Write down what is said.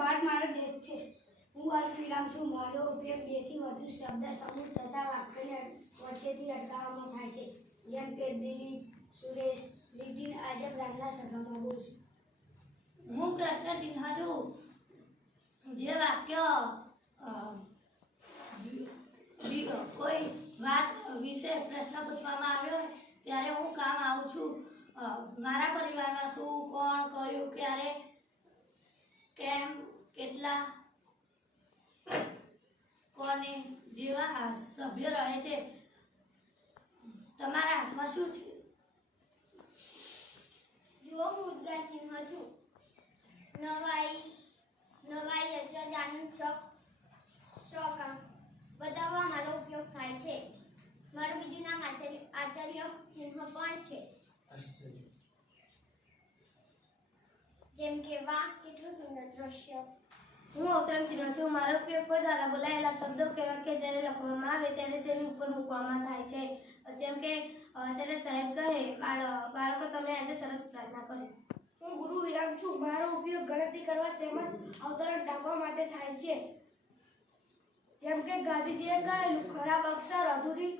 પાઠ મારો દેશ છે. હું અલ્પવિરામ છું. મારો ઉપયોગ 2 થી વધુ શબ્દ સમૂહ તથા વાક્યને વચ્ચેથી અટકાવવામાં થાય છે. જેમ કે દિલીપ, સુરેશ, નીતિન. આજે પ્રાર્થના સભામાં બોલશું. હું પ્રશ્ન ચિહ્ન છું. જે વાક્ય કોઈ વાત વિશે પ્રશ્ન પૂછવામાં આવ્યો હોય ત્યારે હું કામ આવું છું. મારા પરિવારમાં શું, કોણ, કયું, ક્યારે, કેમ, કેટલા, કોને જેવા સભ્યો રહે છે. તમારા હાથમાં શું છે? જુઓ, હું ઉદ્ગાર ચિહ્ન છું. નવાઈ અચરજ શોકામ બતાવવા મારો ઉપયોગ થાય છે. મારું બીજું નામ આચાર્ય ચિહ્ન પણ છે. જેમ કે વાહ, કેટલું સુંદર દ્રશ્ય. હું અવતરણ ચિહ્ન છું. મારો ઉપયોગ કોઈ દ્વારા બોલાયેલા શબ્દો કે વાક્ય જ્યારે લખવામાં આવે ત્યારે તેની ઉપર મૂકવામાં થાય છે. જેમ કે આચાર્ય સાહેબ કહે, બાળકો તમે આજે સરસ પ્રાર્થના કરી. હું ગુરુ વિરામ છું. મારો ઉપયોગ ગણતરી કરવા તેમજ અવતરણ ટાંકવા માટે થાય છે. જેમ કે ગાંધીજીએ કહેલું, ખરાબ અક્ષર, અધૂરી